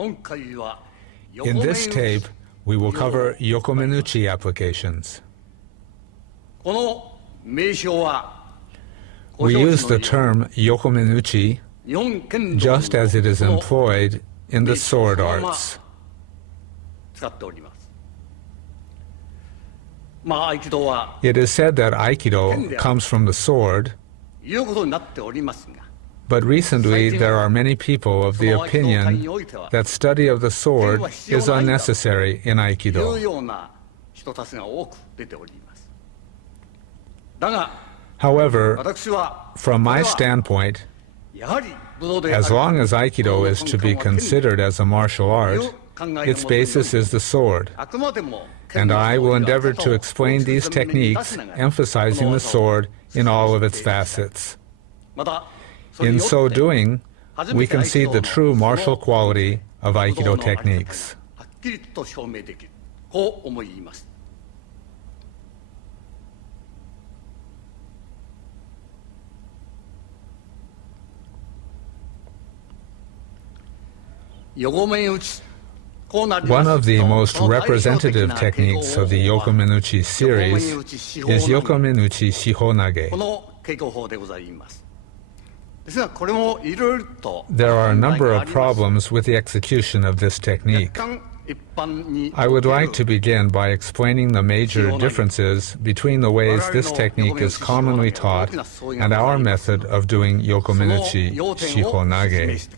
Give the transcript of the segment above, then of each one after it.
In this tape, we will cover Yokomenuchi applications. We use the term Yokomenuchi just as it is employed in the sword arts. It is said that Aikido comes from the sword, but recently there are many people of the opinion that study of the sword is unnecessary in Aikido. However, from my standpoint, as long as Aikido is to be considered as a martial art, its basis is the sword, and I will endeavor to explain these techniques emphasizing the sword in all of its facets. In so doing, we can see the true martial quality of Aikido techniques. One of the most representative techniques of the Yokomenuchi series is Yokomenuchi shiho-nage. There are a number of problems with the execution of this technique. I would like to begin by explaining the major differences between the ways this technique is commonly taught and our method of doing Yokomenuchi shiho-nage.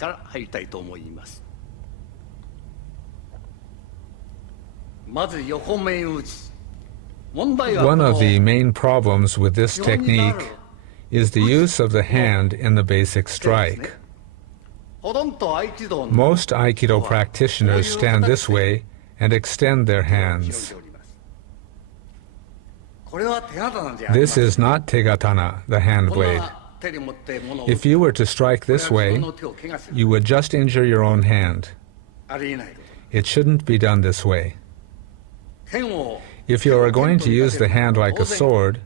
One of the main problems with this technique is the use of the hand in the basic strike. Most Aikido practitioners stand this way and extend their hands. This is not tegatana, the hand blade. If you were to strike this way, you would just injure your own hand. It shouldn't be done this way. If you are going to use the hand like a sword,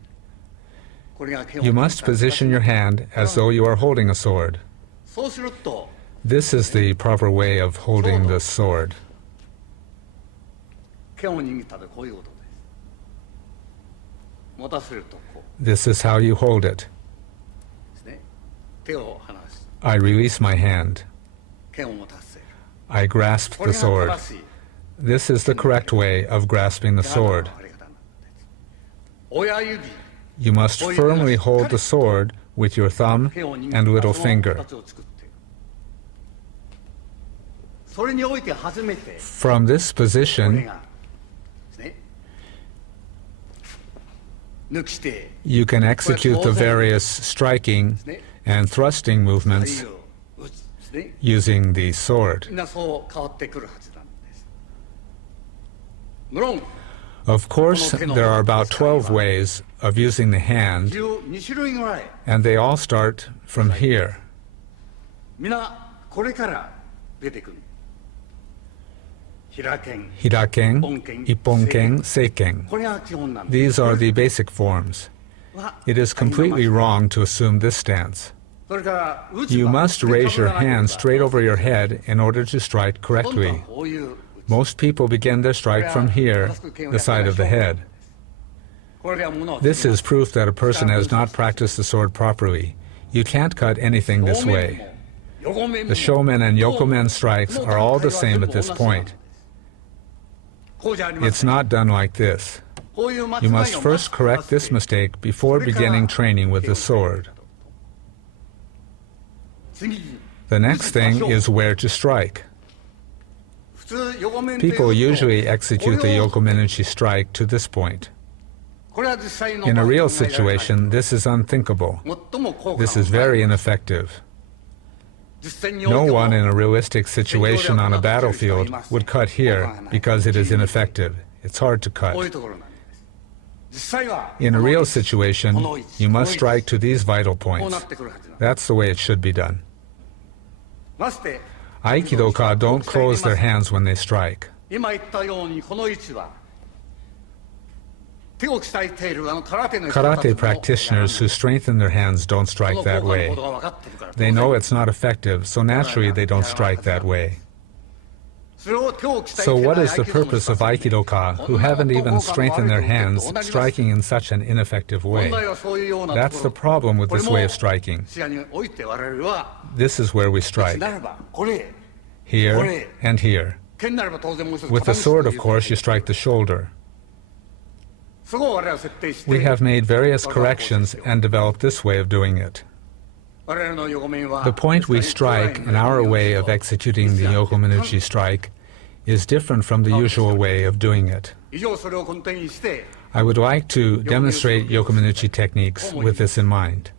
you must position your hand as though you are holding a sword. This is the proper way of holding the sword. This is how you hold it. I release my hand. I grasp the sword. This is the correct way of grasping the sword. You must firmly hold the sword with your thumb and little finger. From this position, you can execute the various striking and thrusting movements using the sword. Of course, there are about 12 ways of using the hand, and they all start from here. Hiraken, Ipponken, Seiken. These are the basic forms. It is completely wrong to assume this stance. You must raise your hand straight over your head in order to strike correctly. Most people begin their strike from here, the side of the head. This is proof that a person has not practiced the sword properly. You can't cut anything this way. The shomen and yokomen strikes are all the same at this point. It's not done like this. You must first correct this mistake before beginning training with the sword. The next thing is where to strike. People usually execute the Yokomenuchi strike to this point. In a real situation, this is unthinkable. This is very ineffective. No one in a realistic situation on a battlefield would cut here because it is ineffective. It's hard to cut. In a real situation, you must strike to these vital points. That's the way it should be done. Aikidoka don't close their hands when they strike. Karate practitioners who strengthen their hands don't strike that way. They know it's not effective, so naturally they don't strike that way. So what is the purpose of Aikido-ka who haven't even strengthened their hands, striking in such an ineffective way? That's the problem with this way of striking. This is where we strike. Here and here. With the sword, of course, you strike the shoulder. We have made various corrections and developed this way of doing it. The point we strike in our way of executing the Yokomenuchi strike is different from the usual way of doing it. I would like to demonstrate Yokomenuchi techniques with this in mind.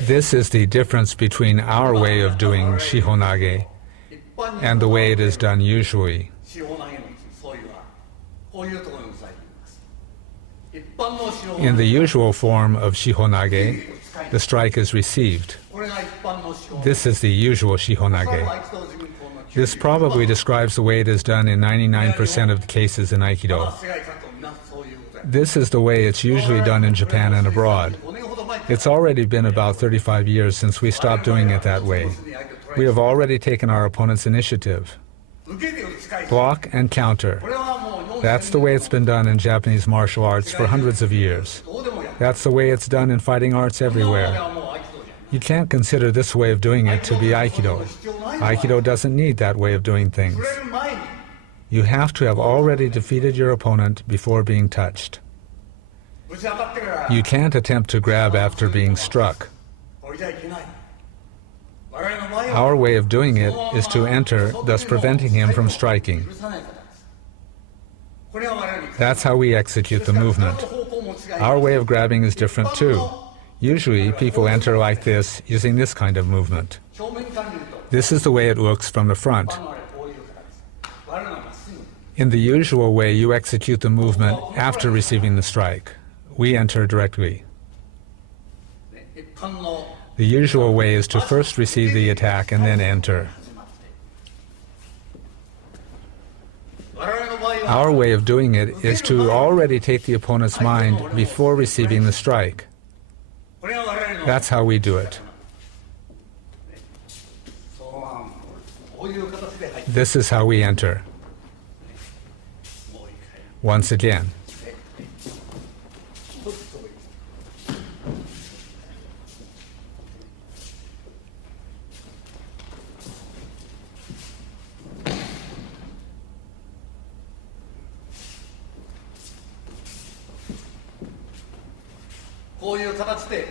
This is the difference between our way of doing shiho-nage and the way it is done usually. In the usual form of shiho-nage, the strike is received. This is the usual shiho-nage. This probably describes the way it is done in 99% of the cases in Aikido. This is the way it's usually done in Japan and abroad. It's already been about 35 years since we stopped doing it that way. We have already taken our opponent's initiative. Block and counter. That's the way it's been done in Japanese martial arts for hundreds of years. That's the way it's done in fighting arts everywhere. You can't consider this way of doing it to be Aikido. Aikido doesn't need that way of doing things. You have to have already defeated your opponent before being touched. You can't attempt to grab after being struck. Our way of doing it is to enter, thus preventing him from striking. That's how we execute the movement. Our way of grabbing is different too. Usually people enter like this, using this kind of movement. This is the way it looks from the front. In the usual way, you execute the movement after receiving the strike. We enter directly. The usual way is to first receive the attack and then enter. Our way of doing it is to already take the opponent's mind before receiving the strike. That's how we do it. This is how we enter. Once again.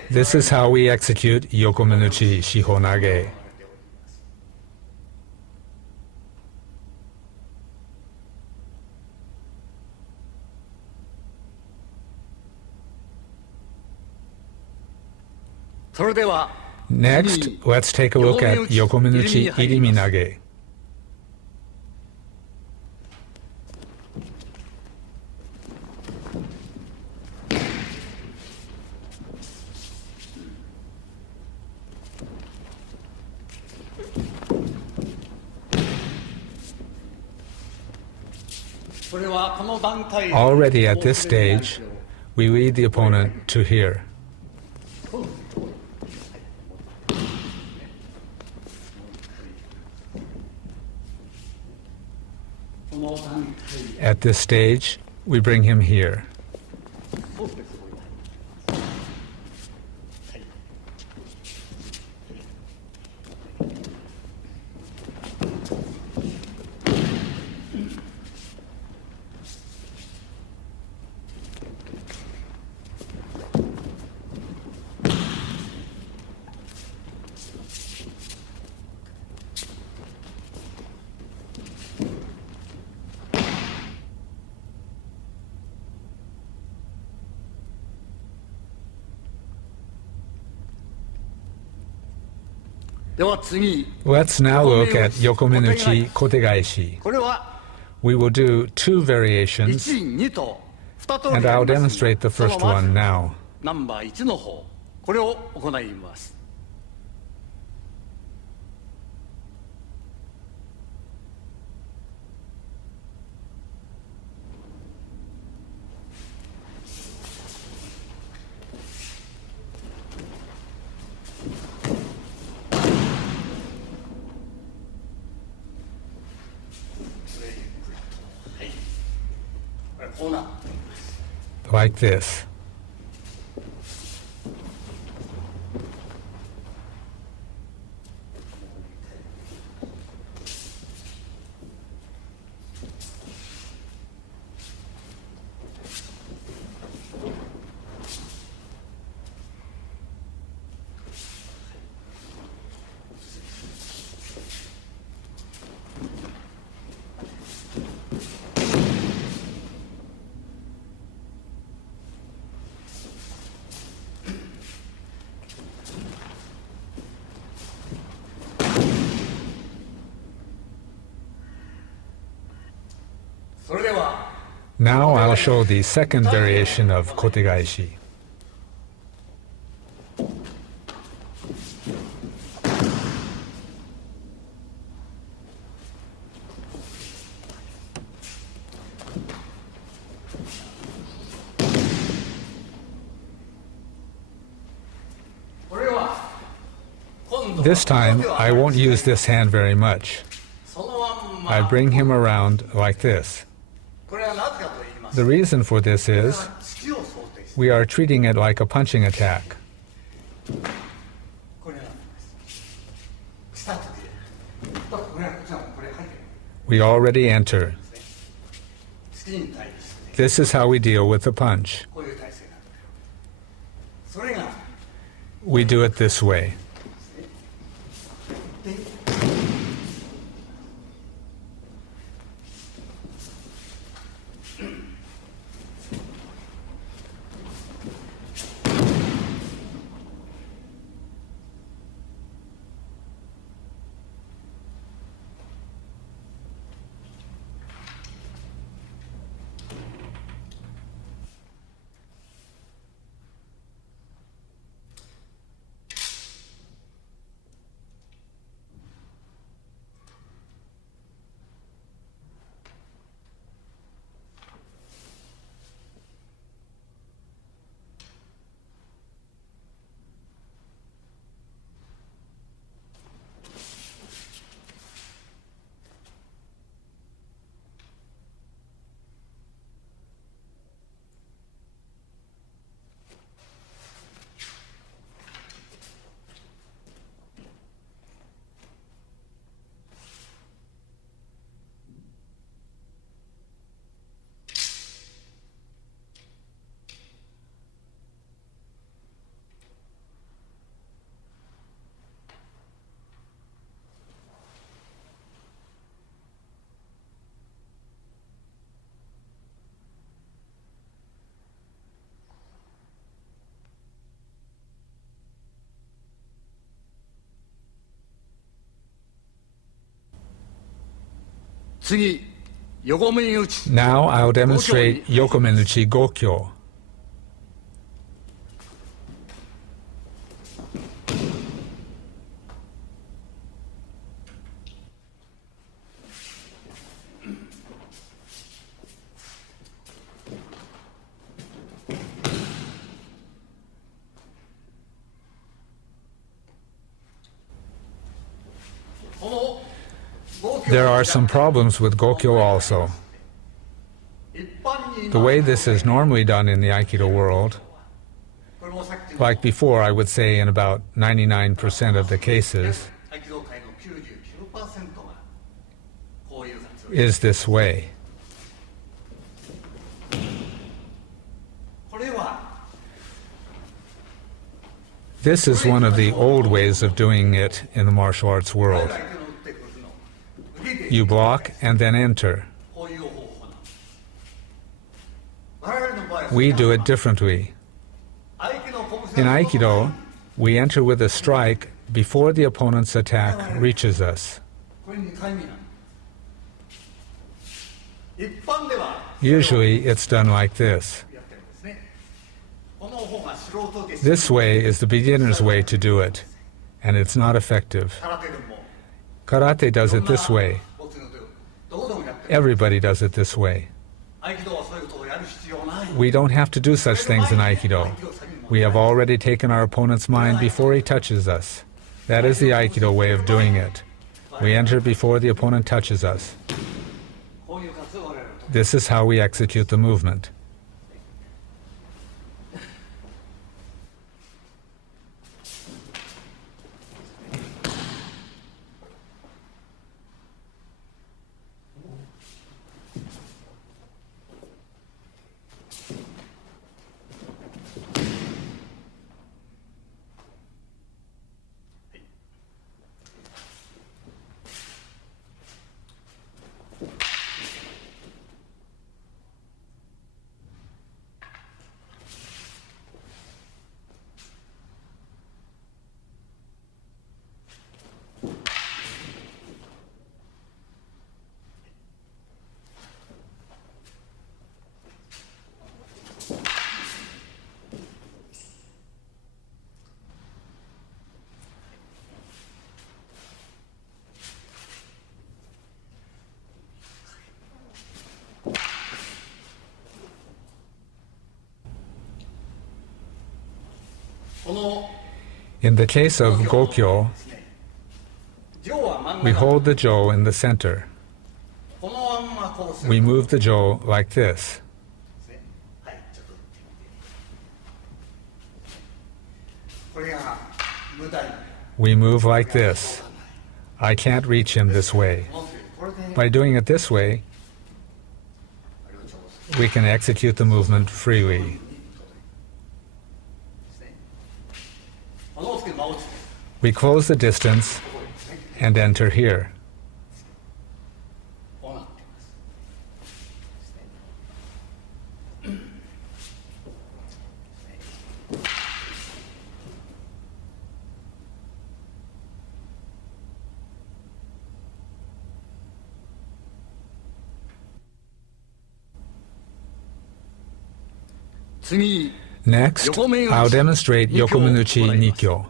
This is how we execute Yokomenuchi shiho-nage. Next, let's take a look at Yokomenuchi irimi-nage. Already at this stage, we lead the opponent to here. At this stage, we bring him here. Let's now look at Yokomenuchi Kotegaeshi. We will do two variations, and I'll demonstrate the first one now. ナンバー1の方、これを行います。Like this. Now I'll show the second variation of Kotegaeshi. This time, I won't use this hand very much. I bring him around like this. The reason for this is we are treating it like a punching attack. We already enter. This is how we deal with the punch. We do it this way. Now I'll demonstrate Yokomenuchi Gokyo. There are some problems with Gokyo also. The way this is normally done in the Aikido world, like before, I would say in about 99% of the cases, is this way. This is one of the old ways of doing it in the martial arts world. You block and then enter. We do it differently. In Aikido, we enter with a strike before the opponent's attack reaches us. Usually it's done like this. This way is the beginner's way to do it, and it's not effective. Karate does it this way. Everybody does it this way. We don't have to do such things in Aikido. We have already taken our opponent's mind before he touches us. That is the Aikido way of doing it. We enter before the opponent touches us. This is how we execute the movement. In the case of Gokyo, we hold the jo in the center. We move the jo like this. We move like this. I can't reach him this way. By doing it this way, we can execute the movement freely. We close the distance and enter here. Next, I'll demonstrate Yokomenuchi Nikyo.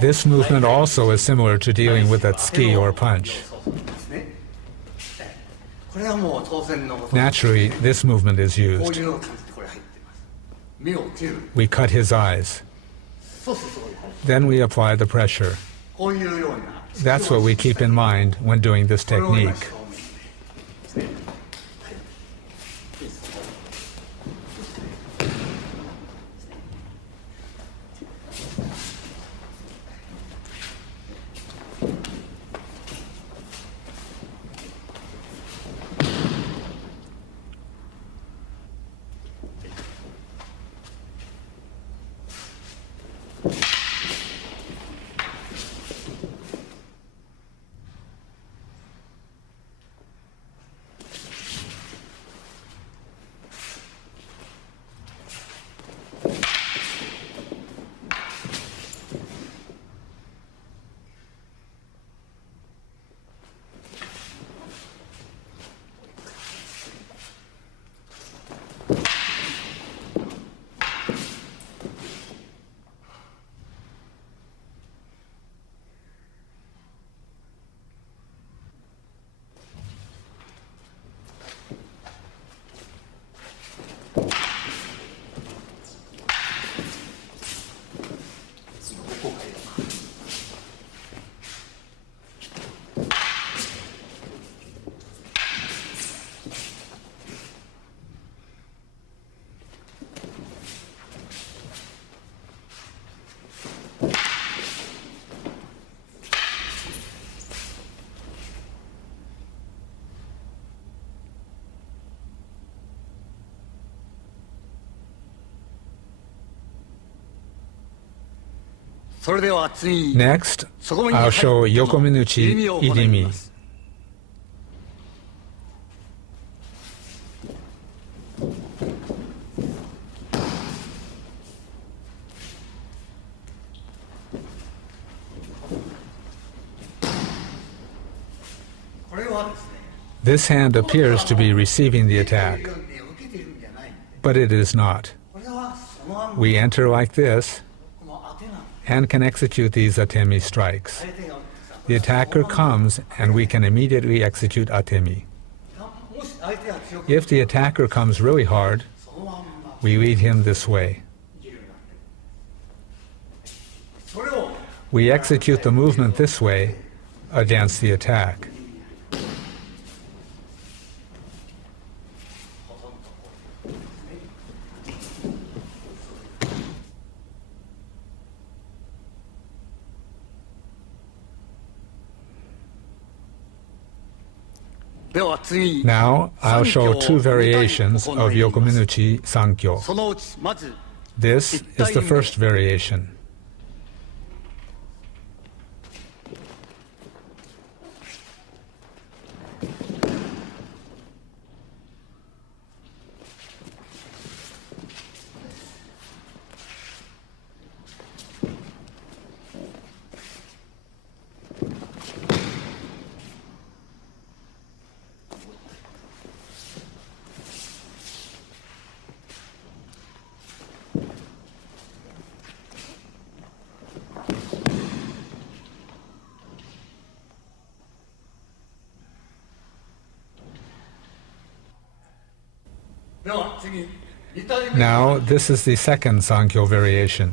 This movement also is similar to dealing with a tsuki or punch. Naturally, this movement is used. We cut his eyes. Then we apply the pressure. That's what we keep in mind when doing this technique. Next, I'll show Yokomenuchi irimi. This hand appears to be receiving the attack, but it is not. We enter like this and can execute these atemi strikes. The attacker comes and we can immediately execute atemi. If the attacker comes really hard, we lead him this way. We execute the movement this way against the attack. Now, I'll show two variations of Yokomenuchi Sankyo. This is the first variation. Now, this is the second Sankyo variation.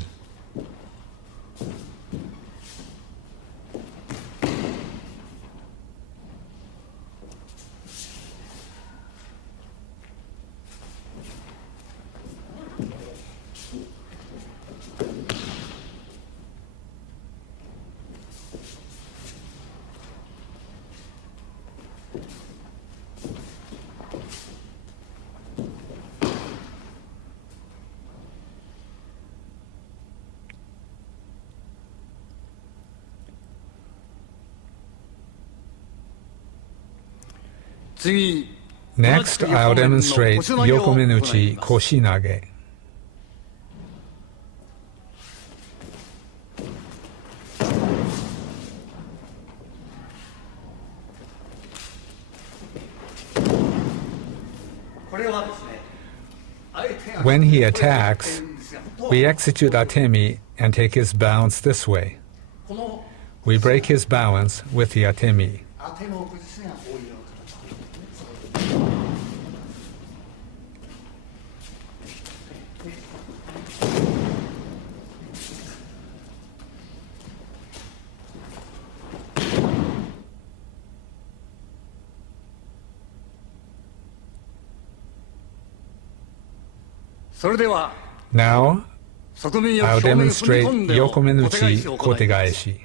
Next, I'll demonstrate Yokomenuchi Koshi-nage. When he attacks, we execute atemi and take his balance this way. We break his balance with the atemi. Now, I'll demonstrate Yokomenuchi Kotegaeshi.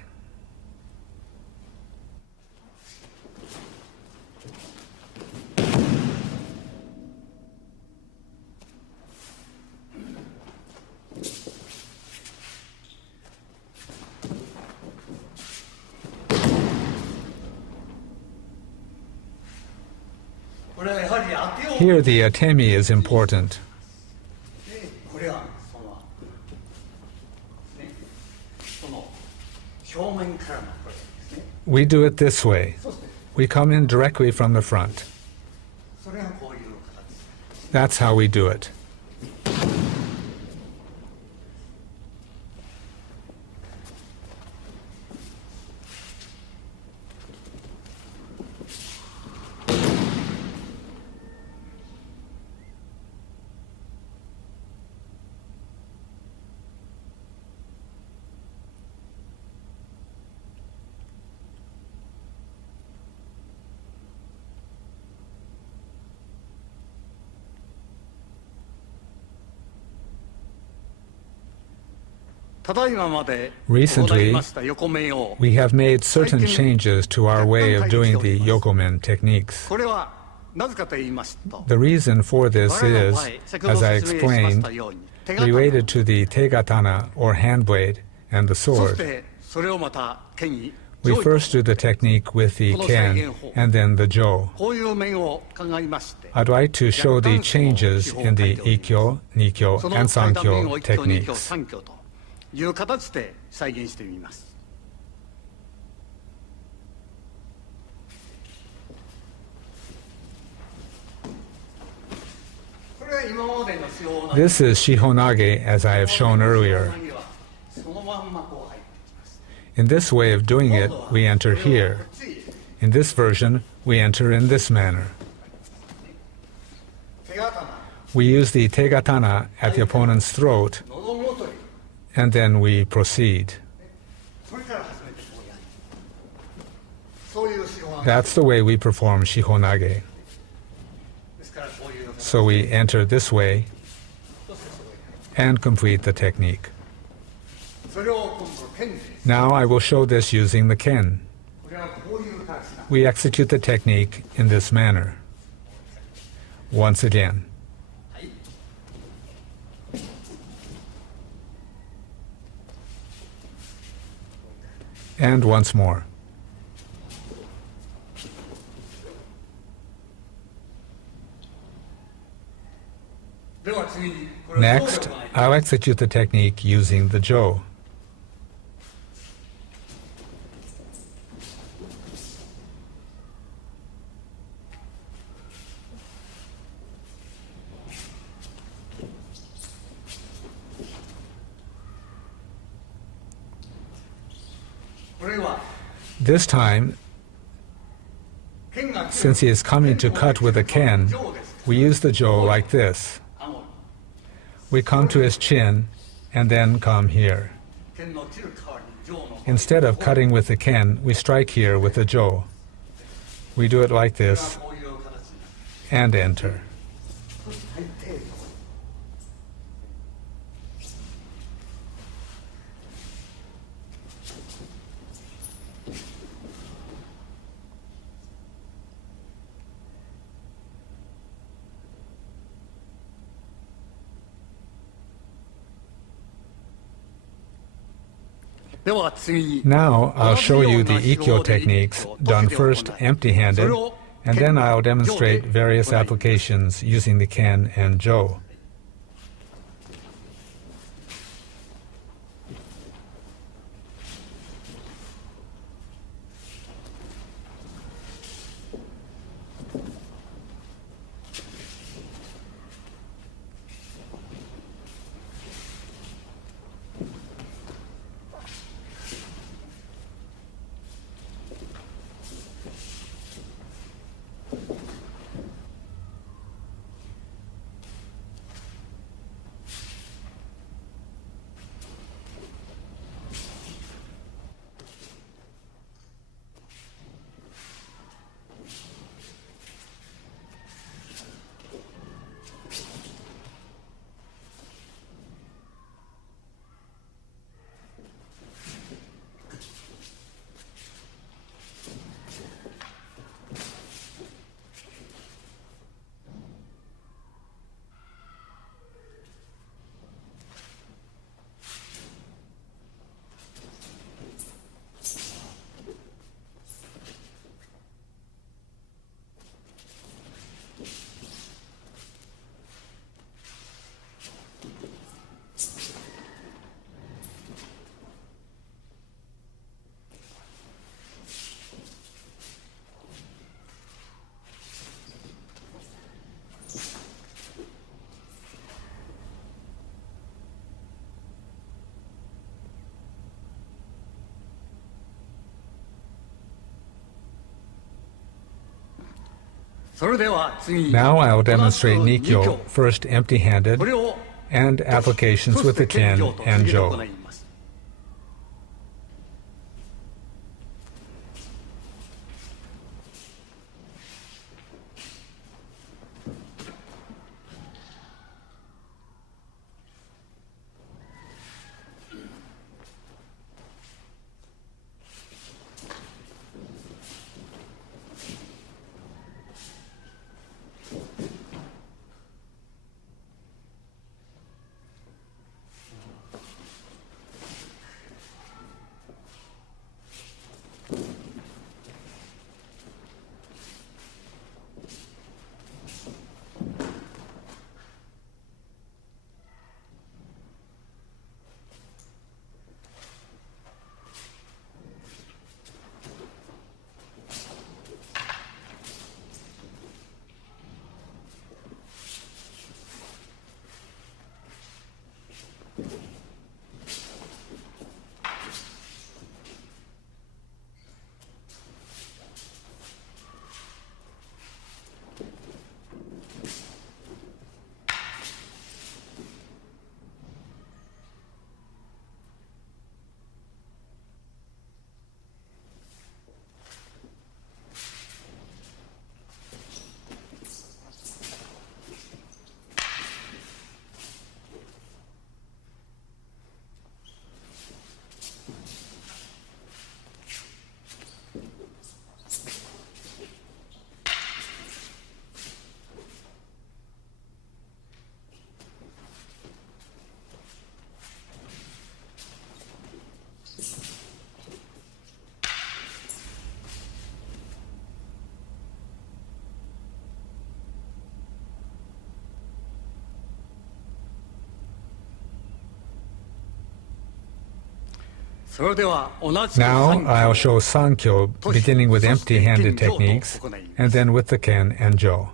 Here the atemi is important. We do it this way. We come in directly from the front. That's how we do it. Recently, we have made certain changes to our way of doing the yokomen techniques. The reason for this is, as I explained, related to the tegatana or hand blade and the そし sword. てそれをまた剣に We 上位 first do the technique with the ken and then the jo. こういう面を鑑みまして I'd like to show the changes in the ikkyo, nikyo, その and 階段面 sankyo を一挙二挙 techniques. 三挙という形で再現してみます。これは今までの手法なんです。 This is shiho-nage, as I have shown earlier. そのまんまこう入ってきます。 In this way of doing it, we enter here. In this version, we enter in this manner. 手刀 We use the tegatana at the opponent's throat, 喉元に and then we proceed. それから初めてこうやる。そういう手法なんで That's the way we perform shihonage. すからこういうの So we enter this way and complete the technique. それを今度剣で Now I will show this using the ken. これはこういう形なんです。 We execute the technique in this manner. Once again. はい。 And once more. では次にこれを Next, I'll execute the technique using the jo. This time, 剣が since he is coming to cut with a ken, we use the jo like this. We come to his chin and then come here. 剣の切る代わりに上の Instead of cutting with the ken, we strike here with the jo. We do it like this こういう形になる。 and enter. 最低限 では次に Now I'll show you the ikkyo techniques done first empty-handed, and then I'll demonstrate various applications using the ken and jo. Now I'll demonstrate Nikyo, first empty-handed, and applications with the ken and jo. Now I'll show Sankyo, beginning with empty-handed techniques, and then with the Ken and Jo.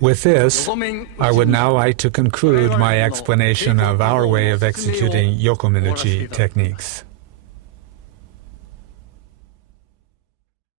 With this, I would now like to conclude my explanation of our way of executing Yokomenuchi techniques.